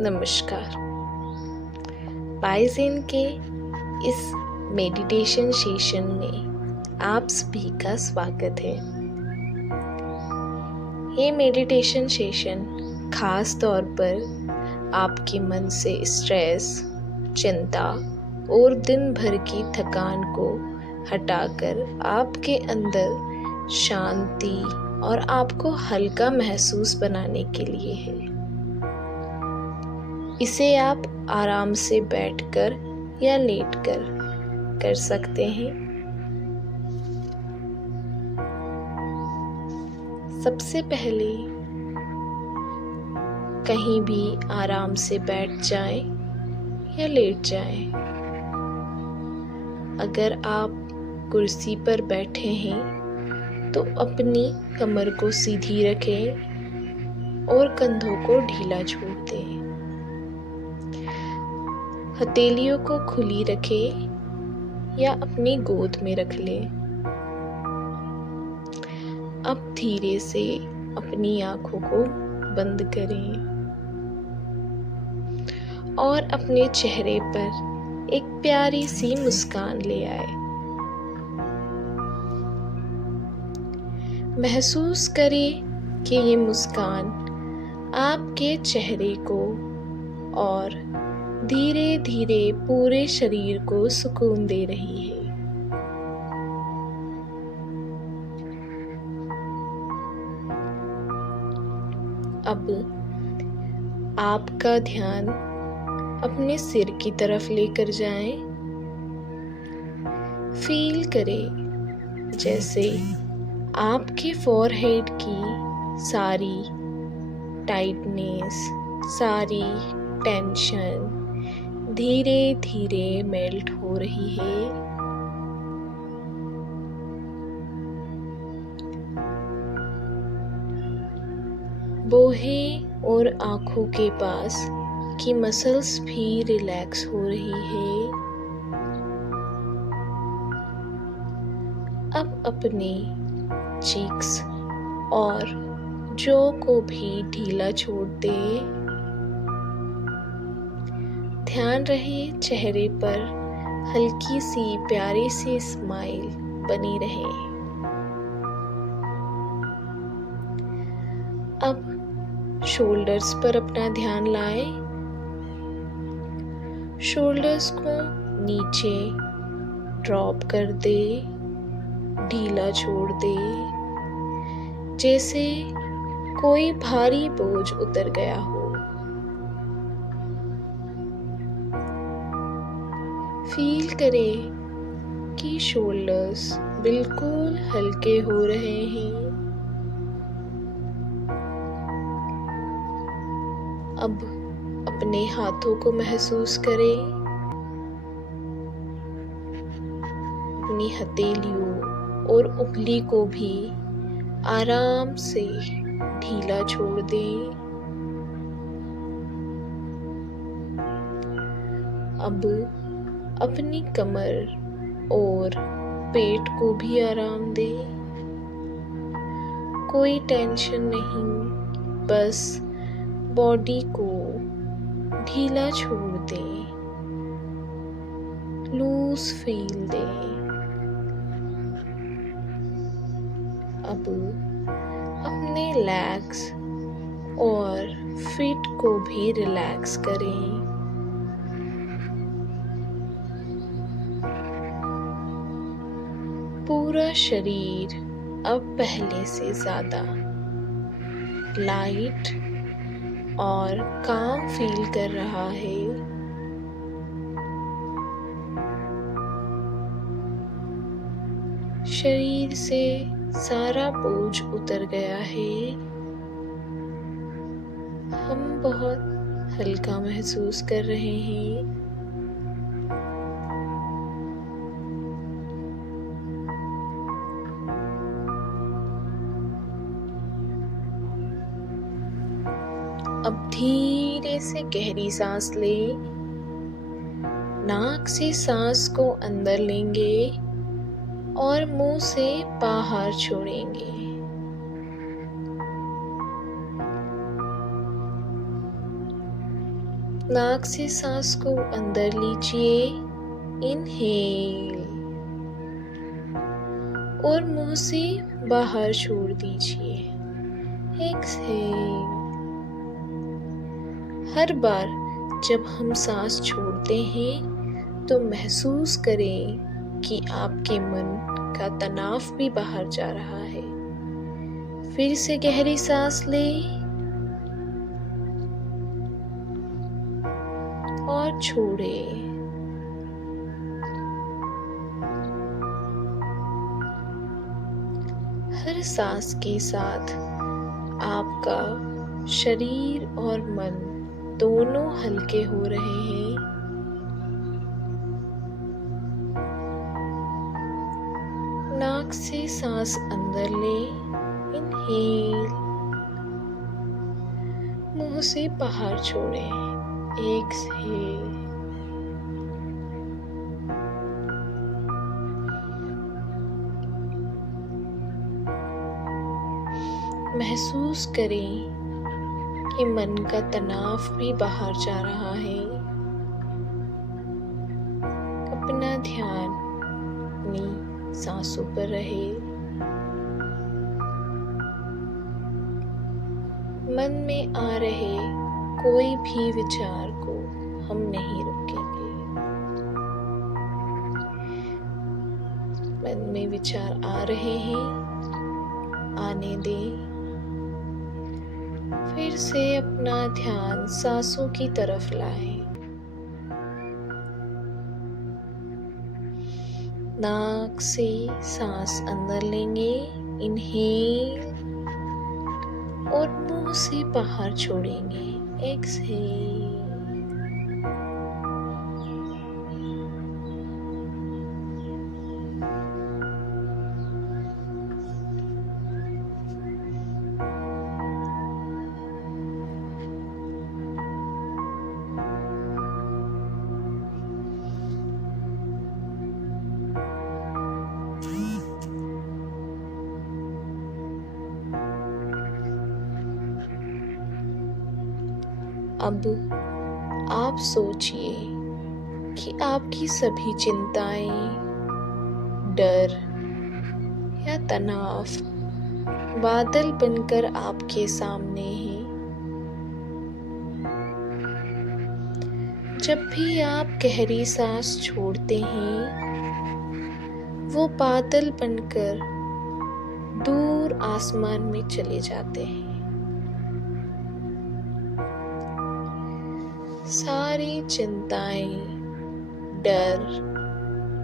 नमस्कार। बाइज़ेन के इस मेडिटेशन सेशन में आप सभी का स्वागत है। ये मेडिटेशन सेशन खास तौर पर आपके मन से स्ट्रेस, चिंता और दिन भर की थकान को हटाकर आपके अंदर शांति और आपको हल्का महसूस बनाने के लिए है। इसे आप आराम से बैठकर या लेटकर कर सकते हैं। सबसे पहले कहीं भी आराम से बैठ जाएं या लेट जाएं। अगर आप कुर्सी पर बैठे हैं तो अपनी कमर को सीधी रखें और कंधों को ढीला छोड़ दें। हथेलियों को खुली रखें या अपनी गोद में रख लें। अब धीरे से अपनी आंखों को बंद करें और अपने चेहरे पर एक प्यारी सी मुस्कान ले आए। महसूस करें कि ये मुस्कान आपके चेहरे को और धीरे धीरे पूरे शरीर को सुकून दे रही है। अब आपका ध्यान अपने सिर की तरफ लेकर जाएं। फील करें जैसे आपके फोरहेड की सारी टाइटनेस, सारी टेंशन धीरे धीरे मेल्ट हो रही है। बोहे और आंखों के पास की मसल्स भी रिलैक्स हो रही है। अब अपने चीक्स और जॉ को भी ढीला छोड़ दें। ध्यान रहे चेहरे पर हल्की सी प्यारी सी स्माइल बनी रहे। अब शोल्डर्स पर अपना ध्यान लाएं। शोल्डर्स को नीचे ड्रॉप कर दे, ढीला छोड़ दे, जैसे कोई भारी बोझ उतर गया हो। फील करें कि शोल्डर्स बिल्कुल हल्के हो रहे हैं। अब अपने हाथों को महसूस करें। अपनी हथेलियों और उंगली को भी आराम से ढीला छोड़ दें। अब अपनी कमर और पेट को भी आराम दें। कोई टेंशन नहीं, बस बॉडी को ढीला छोड़ दें, लूज फील दें। अब अपने लेग्स और फीट को भी रिलैक्स करें। पूरा शरीर अब पहले से ज़्यादा लाइट और काम फील कर रहा है। शरीर से सारा बोझ उतर गया है। हम बहुत हल्का महसूस कर रहे हैं। अब धीरे से गहरी सांस लें। नाक से सांस को अंदर लेंगे और मुंह से बाहर छोड़ेंगे। नाक से सांस को अंदर लीजिए, इनहेल, और मुंह से बाहर छोड़ दीजिए, एक्सहेल। हर बार जब हम सांस छोड़ते हैं तो महसूस करें कि आपके मन का तनाव भी बाहर जा रहा है। फिर से गहरी सांस लें और छोड़ें। हर सांस के साथ आपका शरीर और मन दोनों हल्के हो रहे हैं। नाक से सांस अंदर लें, इनहेल, मुंह से बाहर छोड़ें, एक्सहेल। महसूस करें कि मन का तनाव भी बाहर जा रहा है। अपना ध्यान अपनी सांसों पर रहे। मन में आ रहे कोई भी विचार को हम नहीं रोकेंगे। मन में विचार आ रहे हैं, आने दें। फिर से अपना ध्यान सांसों की तरफ लाएं। नाक से सांस अंदर लेंगे, इनहेल, और मुंह से बाहर छोड़ेंगे, एक्सहेल। अब आप सोचिए कि आपकी सभी चिंताएं, डर या तनाव बादल बनकर आपके सामने हैं। जब भी आप गहरी सांस छोड़ते हैं, वो बादल बनकर दूर आसमान में चले जाते हैं। सारी चिंताएं, डर,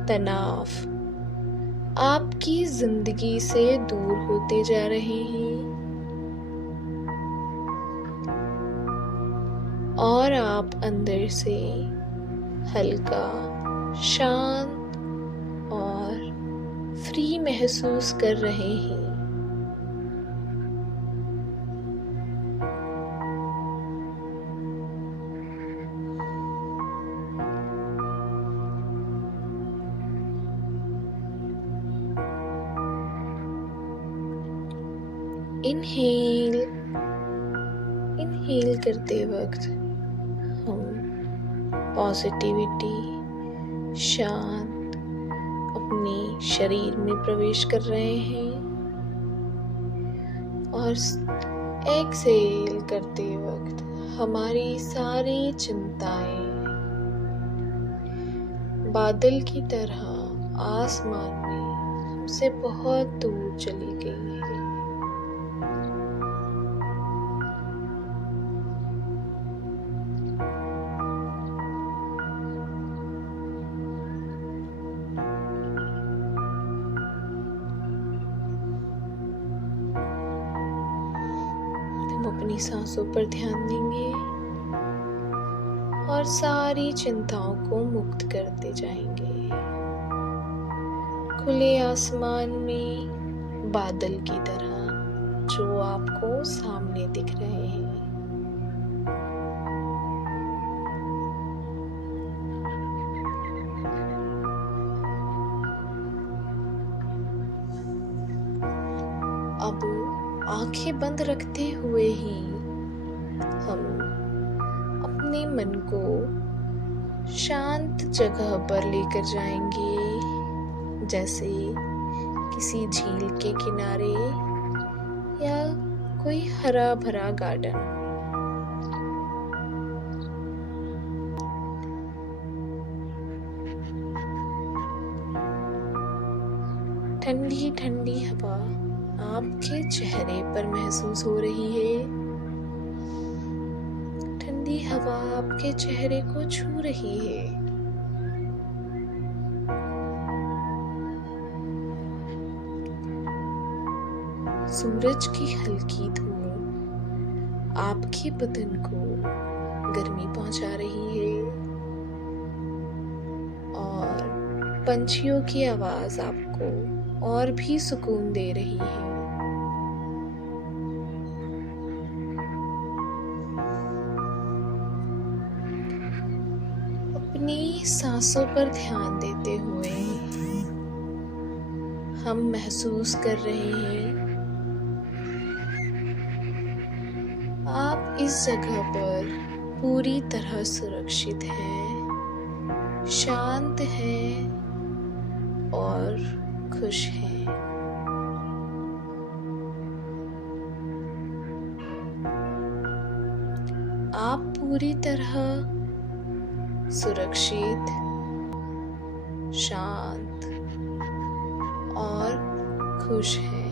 तनाव आपकी जिंदगी से दूर होते जा रहे हैं और आप अंदर से हल्का, शांत और फ्री महसूस कर रहे हैं। इनहेल करते वक्त हम पॉजिटिविटी, शांत अपने शरीर में प्रवेश कर रहे हैं और एक्सहेल करते वक्त हमारी सारी चिंताएं बादल की तरह आसमान में हमसे बहुत दूर चली गई है। अपनी सांसों पर ध्यान देंगे और सारी चिंताओं को मुक्त करते जाएंगे। खुले आसमान में बादल की तरह जो आपको सामने दिख रहे हैं। अब आंखें बंद रखते हुए ही हम अपने अपने मन को शांत जगह पर लेकर जाएंगे, जैसे किसी झील के किनारे या कोई हरा भरा गार्डन। ठंडी ठंडी हवा आपके चेहरे पर महसूस हो रही है। ठंडी हवा आपके चेहरे को छू रही है। सूरज की हल्की धूप आपके बदन को गर्मी पहुंचा रही है और पंछियों की आवाज आपको और भी सुकून दे रही है। अपनी सांसों पर ध्यान देते हुए हम महसूस कर रहे हैं आप इस जगह पर पूरी तरह सुरक्षित हैं, शांत हैं और खुश हैं। आप पूरी तरह सुरक्षित, शांत और खुश हैं।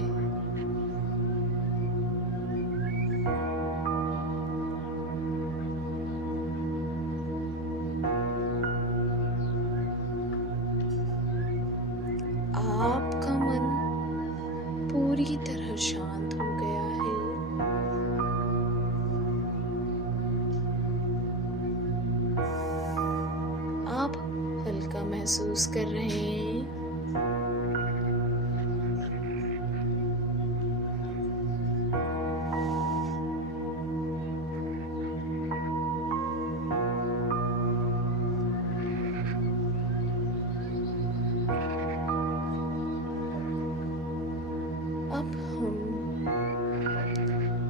आपका मन पूरी तरह शांत हो गया है। आप हल्का महसूस कर रहे हैं। अब हम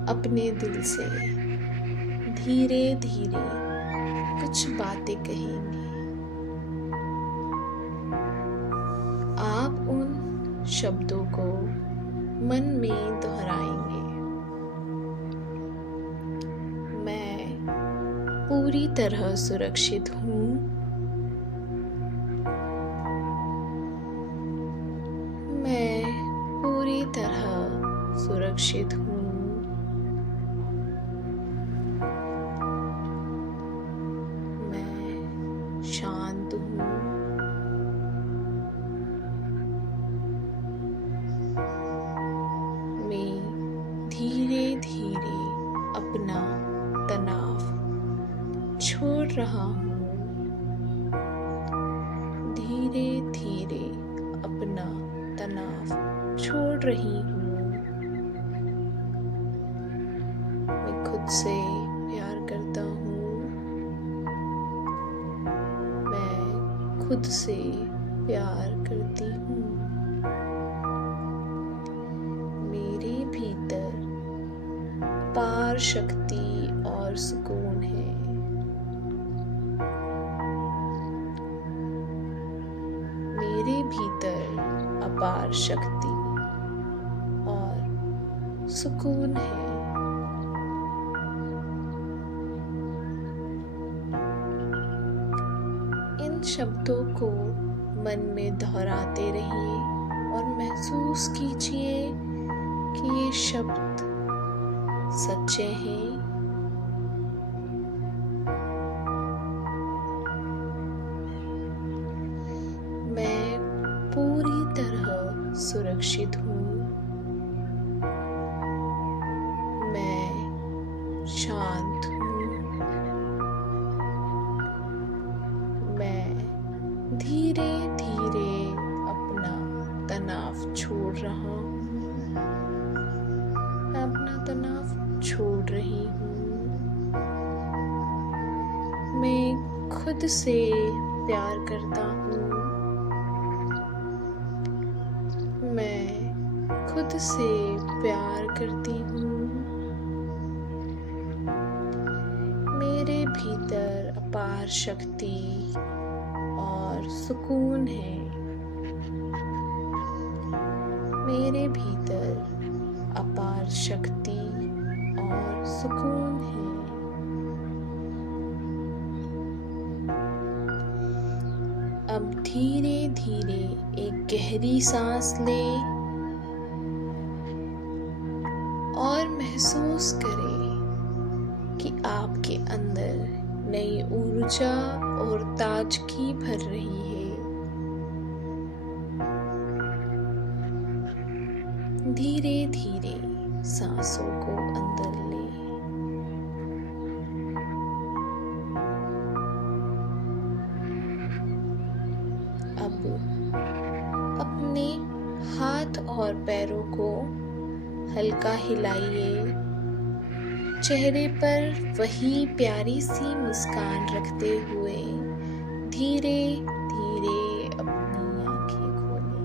अपने दिल से धीरे धीरे कुछ बातें कहेंगे। आप उन शब्दों को मन में दोहराएंगे। मैं पूरी तरह सुरक्षित हूँ। मैं पूरी तरह सुरक्षित हूँ। मैं शांत हूँ। मैं धीरे धीरे अपना तनाव छोड़ रहा हूँ। धीरे धीरे अपना तनाव छोड़ रही हूँ। मैं खुद से प्यार करता हूँ। मैं खुद से प्यार करती हूँ। मेरे भीतर अपार शक्ति और सुकून है। मेरे भीतर अपार शक्ति और सुकून है। इन शब्दों को मन में दोहराते रहिए और महसूस कीजिए कि ये शब्द सच्चे हैं। मैं पूरी तरह सुरक्षित हूँ। मैं शांत हूँ। मैं धीरे धीरे अपना तनाव छोड़ रहा हूँ। मैं अपना तनाव छोड़ रही हूँ। मैं खुद से प्यार करता हूँ। मैं खुद से प्यार करती हूँ। मेरे भीतर अपार शक्ति और सुकून है। मेरे भीतर अपार शक्ति और सुकून है। अब धीरे धीरे एक गहरी सांस लें और महसूस करें कि आपके अंदर नई ऊर्जा और ताजगी भर रही है। धीरे धीरे सांसों को अंदर लें। अब अपने हाथ और पैरों को हल्का हिलाइए। चेहरे पर वही प्यारी सी मुस्कान रखते हुए धीरे धीरे अपनी आंखें खोलें।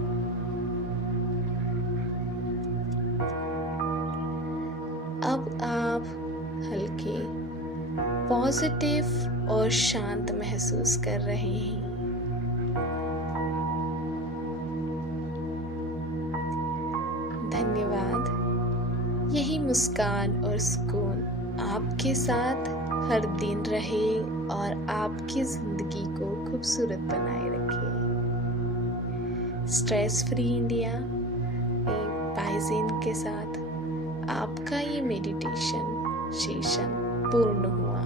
अब आप हल्के, पॉजिटिव और शांत महसूस कर रहे हैं। धन्यवाद। यही मुस्कान और सुकून आपके साथ हर दिन रहे और आपकी ज़िंदगी को खूबसूरत बनाए रखे। स्ट्रेस फ्री इंडिया में पाइज़ेन के साथ आपका ये मेडिटेशन सेशन पूर्ण हुआ।